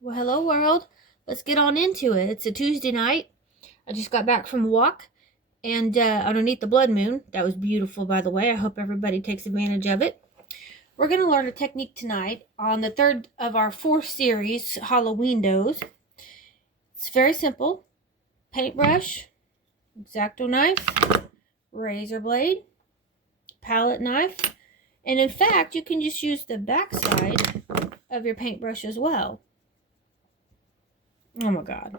Well, hello world. Let's get on into it. It's a Tuesday night. I just got back from a walk and underneath the blood moon. That was beautiful, by the way. I hope everybody takes advantage of it. We're going to learn a technique tonight on the third of our fourth series, Halloween Does. It's very simple. Paintbrush, X-Acto knife, razor blade, palette knife, and in fact, you can just use the back side of your paintbrush as well. Oh my god.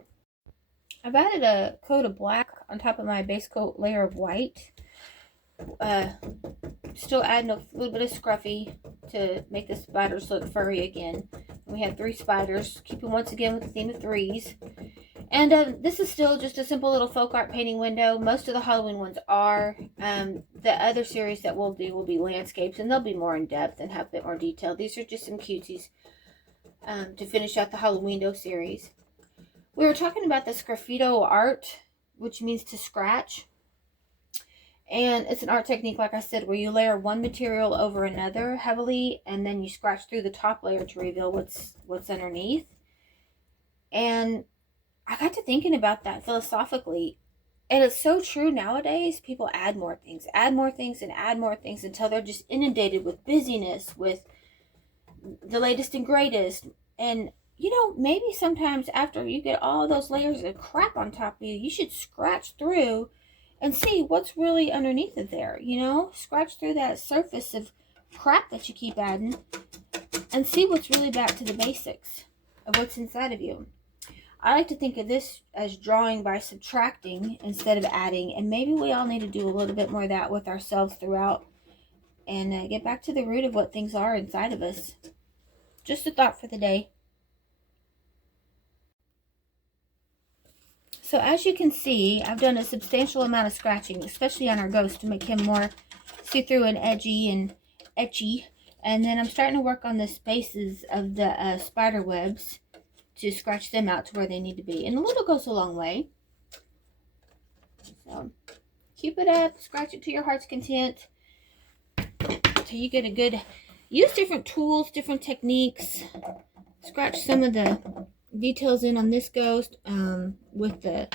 I've added a coat of black on top of my base coat layer of white. Still adding a little bit of scruffy to make the spiders look furry again. We have 3 spiders, keeping once again with the theme of 3s. And this is still just a simple little folk art painting window. Most of the Halloween ones are. The other series that we'll do will be landscapes, and they'll be more in depth and have a bit more detail. These are just some cuties to finish out the Halloween series. We were talking about the sgraffito art, which means to scratch. And it's an art technique, like I said, where you layer one material over another heavily, and then you scratch through the top layer to reveal what's underneath. And I got to thinking about that philosophically. And it's so true nowadays. People add more things, and add more things until they're just inundated with busyness, with the latest and greatest. And you know, maybe sometimes after you get all those layers of crap on top of you, you should scratch through and see what's really underneath it there, you know? Scratch through that surface of crap that you keep adding and see what's really back to the basics of what's inside of you. I like to think of this as drawing by subtracting instead of adding, and maybe we all need to do a little bit more of that with ourselves throughout and get back to the root of what things are inside of us. Just a thought for the day. So as you can see, I've done a substantial amount of scratching, especially on our ghost, to make him more see-through and edgy and etchy. And then I'm starting to work on the spaces of the spider webs to scratch them out to where they need to be. And a little goes a long way. So keep it up, scratch it to your heart's content till you get a good... Use different tools, different techniques. Scratch some of the details in on this ghost with the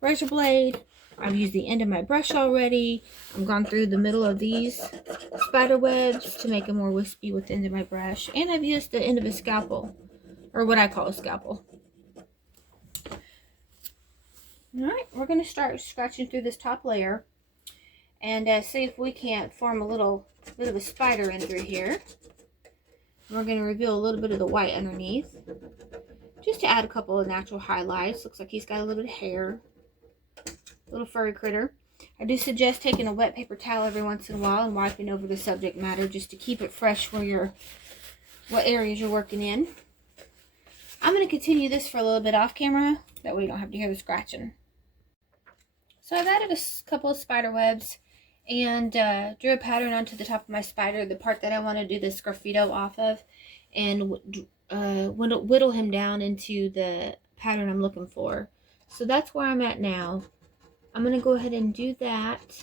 razor blade. I've used the end of my brush already. I've gone through the middle of these spider webs to make them more wispy with the end of my brush. And I've used the end of a scalpel, or what I call a scalpel. Alright, we're going to start scratching through this top layer and see if we can't form a little bit of a spider in through here. We're going to reveal a little bit of the white underneath, just to add a couple of natural highlights. Looks like he's got a little bit of hair, little furry critter. I do suggest taking a wet paper towel every once in a while and wiping over the subject matter just to keep it fresh where what areas you're working in. I'm going to continue this for a little bit off camera, that way you don't have to hear the scratching. So I've added a couple of spider webs and drew a pattern onto the top of my spider, the part that I want to do the sgraffito off of, and whittle him down into the pattern I'm looking for. So that's where I'm at now. I'm going to go ahead and do that.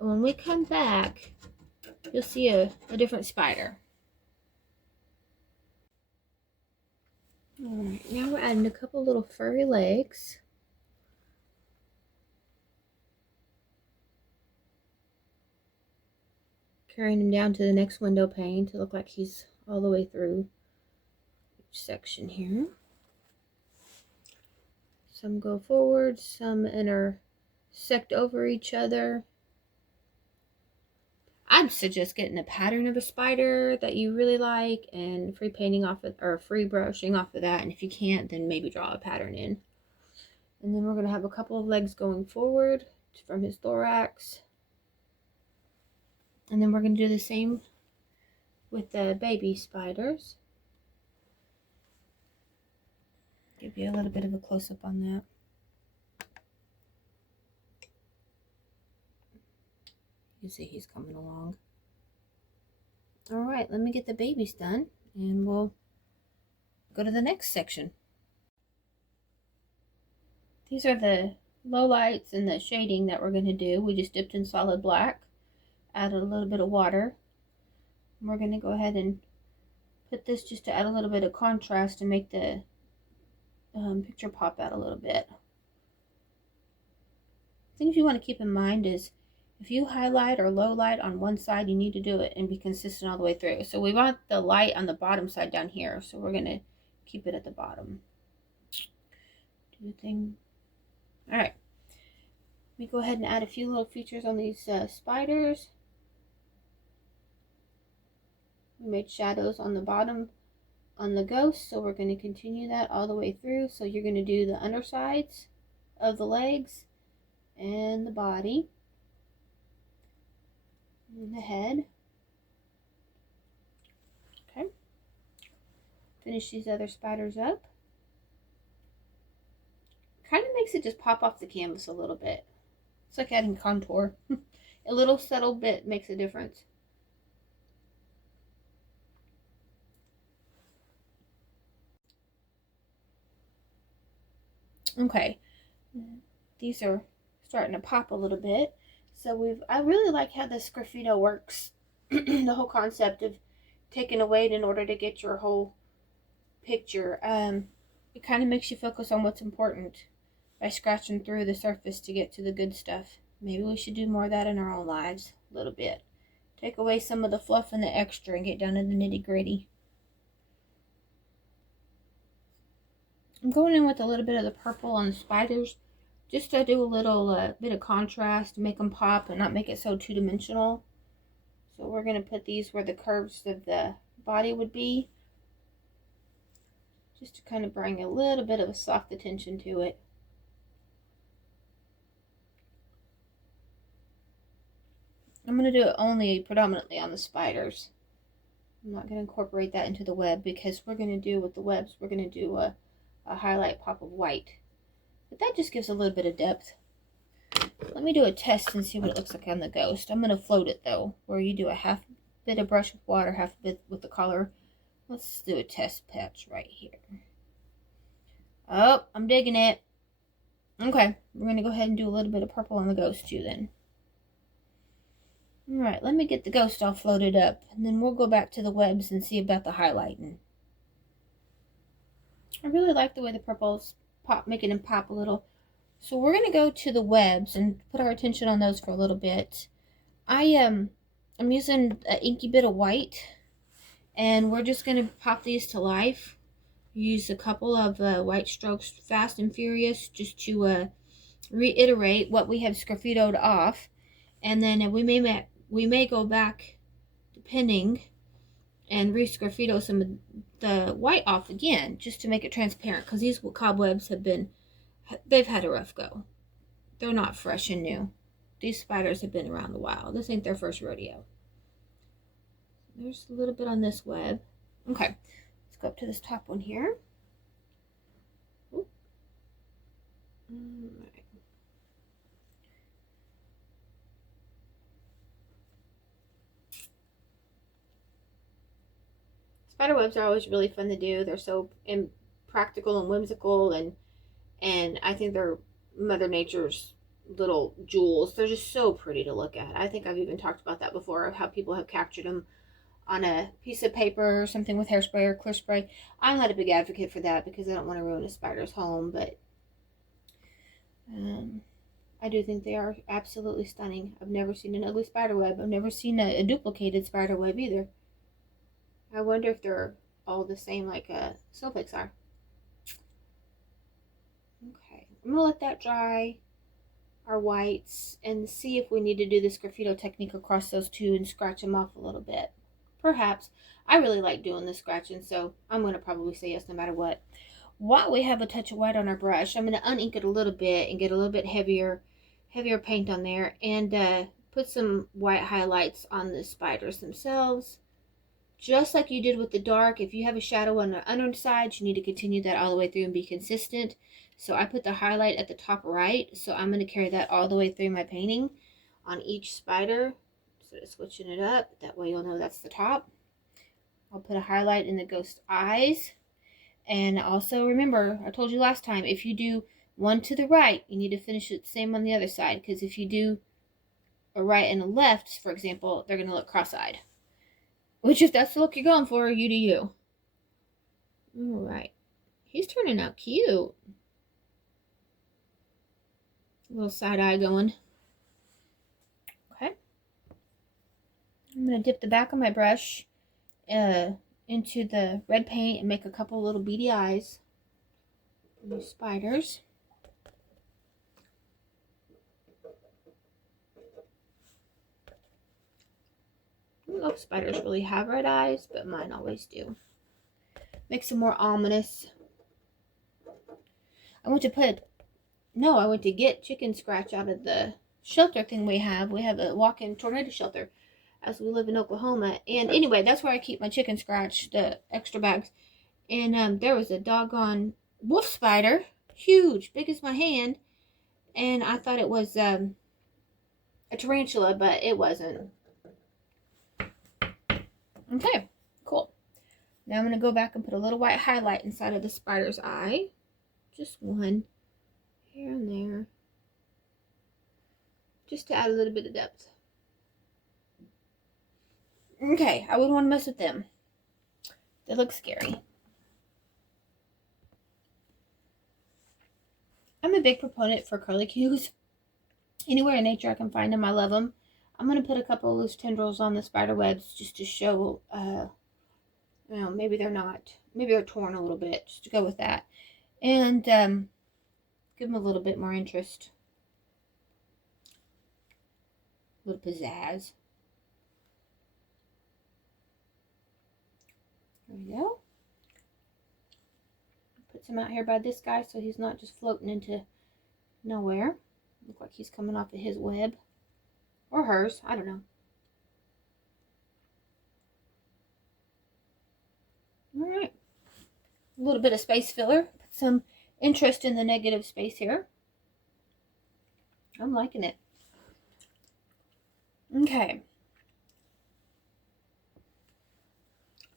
And when we come back, you'll see a different spider. Alright, now we're adding a couple little furry legs. Carrying him down to the next window pane to look like he's all the way through each section here. Some go forward, some intersect over each other. I'd suggest getting a pattern of a spider that you really like and free painting off of, or free brushing off of that. And if you can't, then maybe draw a pattern in. And then we're going to have a couple of legs going forward from his thorax. And then we're going to do the same with the baby spiders. Give you a little bit of a close-up on that. You see he's coming along. Alright, let me get the babies done and we'll go to the next section. These are the lowlights and the shading that we're going to do. We just dipped in solid black, added a little bit of water. And we're going to go ahead and put this just to add a little bit of contrast and make the picture pop out a little bit. Things you want to keep in mind is if you highlight or low light on one side, you need to do it and be consistent all the way through. So we want the light on the bottom side down here, so we're going to keep it at the bottom. Do the thing. All right. Let me go ahead and add a few little features on these spiders. We made shadows on the bottom on the ghost, so we're going to continue that all the way through. So you're going to do the undersides of the legs and the body and the head. Okay. Finish these other spiders up. Kind of makes it just pop off the canvas a little bit. It's like adding contour. A little subtle bit makes a difference. Okay, these are starting to pop a little bit. So I really like how this graffito works. The whole concept of taking away in order to get your whole picture. It kind of makes you focus on what's important by scratching through the surface to get to the good stuff. Maybe we should do more of that in our own lives a little bit. Take away some of the fluff and the extra and get down to the nitty gritty. I'm going in with a little bit of the purple on the spiders just to do a little bit of contrast, make them pop and not make it so two-dimensional. So we're going to put these where the curves of the body would be, just to kind of bring a little bit of a soft attention to it. I'm going to do it only predominantly on the spiders. I'm not going to incorporate that into the web because we're going to do with the webs, we're going to do a highlight pop of white. But that just gives a little bit of depth. Let me do a test and see what it looks like on the ghost. I'm going to float it though, where you do a half bit of brush with water, half bit with the color. Let's do a test patch right here. Oh, I'm digging it. Okay, we're going to go ahead and do a little bit of purple on the ghost too then. Alright, let me get the ghost all floated up, and then we'll go back to the webs and see about the highlighting. I really like the way the purple's making them pop a little. So we're going to go to the webs and put our attention on those for a little bit. I'm using an inky bit of white, and we're just going to pop these to life. Use a couple of white strokes, fast and furious, just to reiterate what we have sgraffitoed off. And then we may go back, depending, and re-sgraffito some of the white off again, just to make it transparent, because these cobwebs they've had a rough go. They're not fresh and new. These spiders have been around a while. This ain't their first rodeo. There's a little bit on this web. Okay, let's go up to this top one here. All right. Spider webs are always really fun to do. They're so practical and whimsical, and I think they're Mother Nature's little jewels. They're just so pretty to look at. I think I've even talked about that before, of how people have captured them on a piece of paper or something with hairspray or clear spray. I'm not a big advocate for that because I don't want to ruin a spider's home, but I do think they are absolutely stunning. I've never seen an ugly spider web. I've never seen a duplicated spider web either. I wonder if they're all the same like snowflakes are. Okay, I'm going to let that dry, our whites, and see if we need to do this graffito technique across those two and scratch them off a little bit. Perhaps. I really like doing the scratching, so I'm going to probably say yes no matter what. While we have a touch of white on our brush, I'm going to unink it a little bit and get a little bit heavier paint on there, and put some white highlights on the spiders themselves. Just like you did with the dark, if you have a shadow on the underside, you need to continue that all the way through and be consistent. So I put the highlight at the top right, so I'm going to carry that all the way through my painting on each spider. So switching it up, that way you'll know that's the top. I'll put a highlight in the ghost eyes. And also remember, I told you last time, if you do one to the right, you need to finish it the same on the other side, because if you do a right and a left, for example, they're going to look cross-eyed. Which, if that's the look you're going for, you do you. All right. He's turning out cute. A little side eye going. Okay. I'm going to dip the back of my brush into the red paint and make a couple little beady eyes. These spiders. I don't know if spiders really have red eyes, but mine always do. Makes them more ominous. I went to get chicken scratch out of the shelter thing we have. We have a walk-in tornado shelter as we live in Oklahoma. And anyway, that's where I keep my chicken scratch, the extra bags. And there was a doggone wolf spider, huge, big as my hand. And I thought it was a tarantula, but it wasn't. Okay, cool. Now I'm going to go back and put a little white highlight inside of the spider's eye. Just one here and there. Just to add a little bit of depth. Okay, I wouldn't want to mess with them. They look scary. I'm a big proponent for curlicues. Anywhere in nature I can find them, I love them. I'm going to put a couple of loose tendrils on the spider webs just to show, maybe they're torn a little bit, just to go with that. And give them a little bit more interest. A little pizzazz. There we go. Put some out here by this guy so he's not just floating into nowhere. Look like he's coming off of his web. Or hers, I don't know. Alright. A little bit of space filler. Put some interest in the negative space here. I'm liking it. Okay.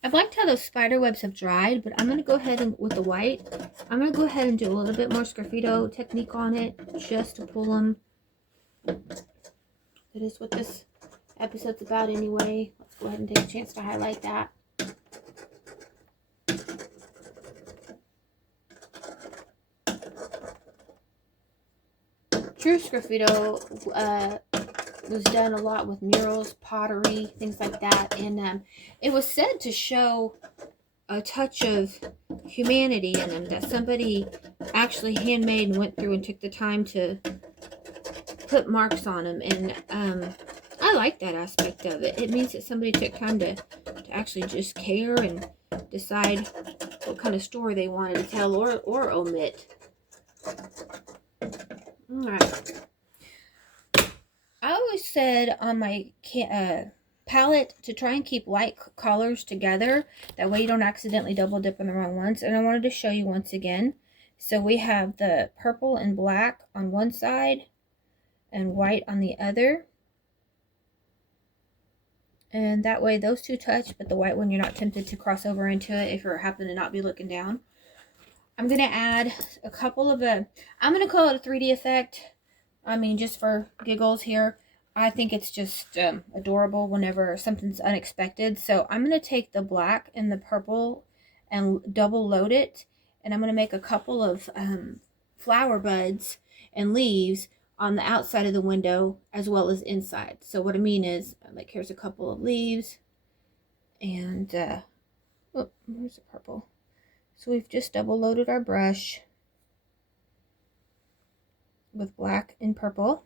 I've liked how those spider webs have dried, but I'm going to go ahead and, with the white, I'm going to go ahead and do a little bit more sgraffito technique on it, just to pull them. That is what this episode's about anyway. Let's go ahead and take a chance to highlight that. True sgraffito was done a lot with murals, pottery, things like that, and it was said to show a touch of humanity in them, that somebody actually handmade and went through and took the time to put marks on them, and I like that aspect of it. It means that somebody took time to actually just care and decide what kind of story they wanted to tell or omit. Alright. I always said on my palette to try and keep light colors together. That way you don't accidentally double dip on the wrong ones. And I wanted to show you once again. So we have the purple and black on one side and white on the other. And that way those two touch, but the white one you're not tempted to cross over into it if you happen to not be looking down. I'm going to add a couple of I'm going to call it a 3D effect. I mean, just for giggles here. I think it's just adorable whenever something's unexpected. So I'm going to take the black and the purple and double load it. And I'm going to make a couple of flower buds and leaves on the outside of the window as well as inside. So what I mean is, like, here's a couple of leaves. And, oh, where's the purple? So we've just double loaded our brush with black and purple.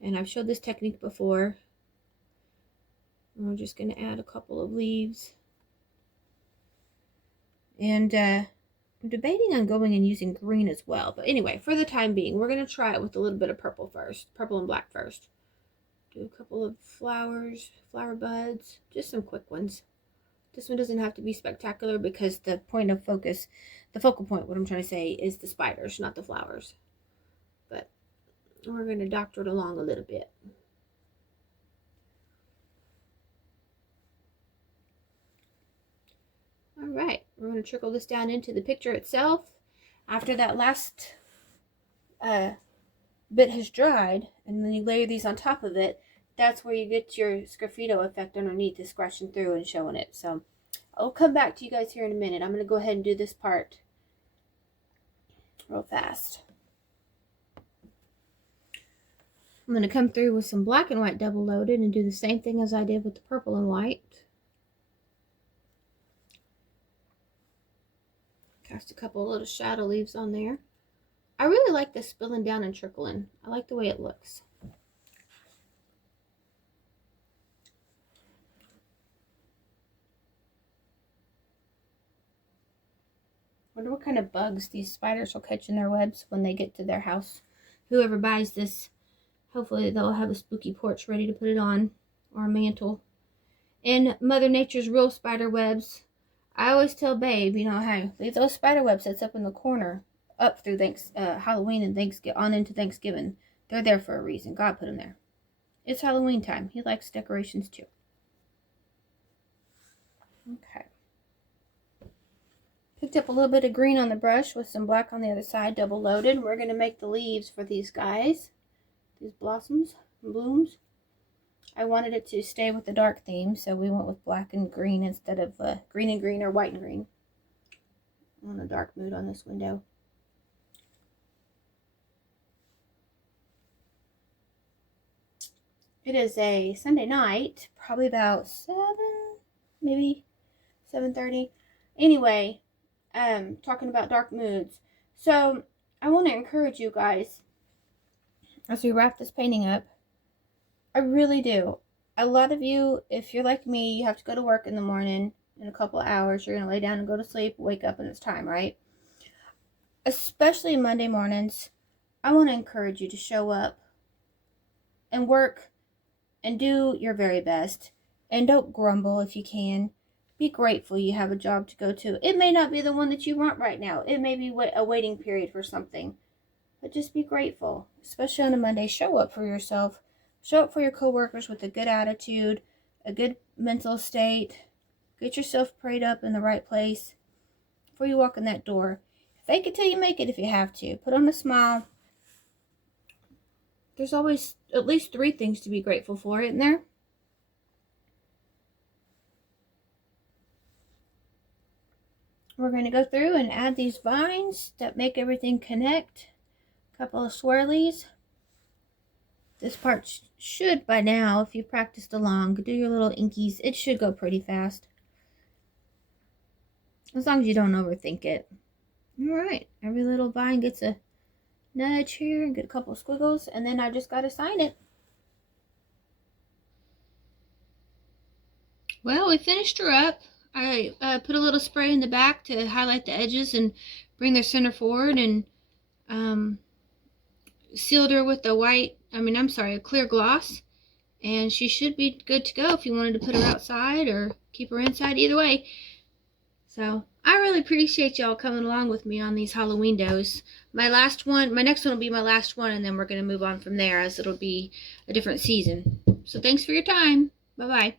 And I've showed this technique before. And we're just going to add a couple of leaves. And I'm debating on going and using green as well. But anyway, for the time being, we're going to try it with a little bit of purple first. Purple and black first. Do a couple of flowers, flower buds. Just some quick ones. This one doesn't have to be spectacular because the point of focus, the focal point, what I'm trying to say, is the spiders, not the flowers. But we're going to doctor it along a little bit. Alright, we're going to trickle this down into the picture itself. After that last bit has dried, and then you layer these on top of it, that's where you get your sgraffito effect underneath, is scratching through and showing it. So I'll come back to you guys here in a minute. I'm going to go ahead and do this part real fast. I'm going to come through with some black and white double loaded and do the same thing as I did with the purple and white. Cast a couple of little shadow leaves on there. I really like this spilling down and trickling. I like the way it looks. Wonder what kind of bugs these spiders will catch in their webs when they get to their house. Whoever buys this, hopefully they'll have a spooky porch ready to put it on, or a mantle. And Mother Nature's real spider webs, I always tell Babe, you know, hey, leave those spider web sets up in the corner up through Halloween and on into Thanksgiving. They're there for a reason. God put them there. It's Halloween time. He likes decorations too. Okay. Picked up a little bit of green on the brush with some black on the other side, double loaded. We're going to make the leaves for these guys. These blossoms and blooms. I wanted it to stay with the dark theme, so we went with black and green instead of green and green or white and green. I'm on a dark mood on this window. It is a Sunday night, probably about 7, maybe 7:30. Anyway, talking about dark moods. So I want to encourage you guys as we wrap this painting up. I really do. A lot of you, if you're like me, you have to go to work in the morning. In a couple of hours, you're going to lay down and go to sleep, wake up, and it's time, right? Especially Monday mornings, I want to encourage you to show up and work and do your very best. And don't grumble if you can. Be grateful you have a job to go to. It may not be the one that you want right now. It may be a waiting period for something. But just be grateful. Especially on a Monday, show up for yourself. Show up for your coworkers with a good attitude, a good mental state. Get yourself prayed up in the right place before you walk in that door. Fake it till you make it if you have to. Put on a smile. There's always at least 3 things to be grateful for, isn't there? We're going to go through and add these vines that make everything connect. A couple of swirlies. This part should, by now, if you've practiced along, do your little inkies. It should go pretty fast. As long as you don't overthink it. Alright, every little vine gets a nudge here and get a couple of squiggles, and then I just got to sign it. Well, we finished her up. I put a little spray in the back to highlight the edges and bring their center forward, and sealed her with a clear gloss, and she should be good to go if you wanted to put her outside or keep her inside, either way. So I really appreciate y'all coming along with me on these Halloween does. My next one will be my last one, and then we're going to move on from there, as it'll be a different season. So thanks for your time. Bye-bye.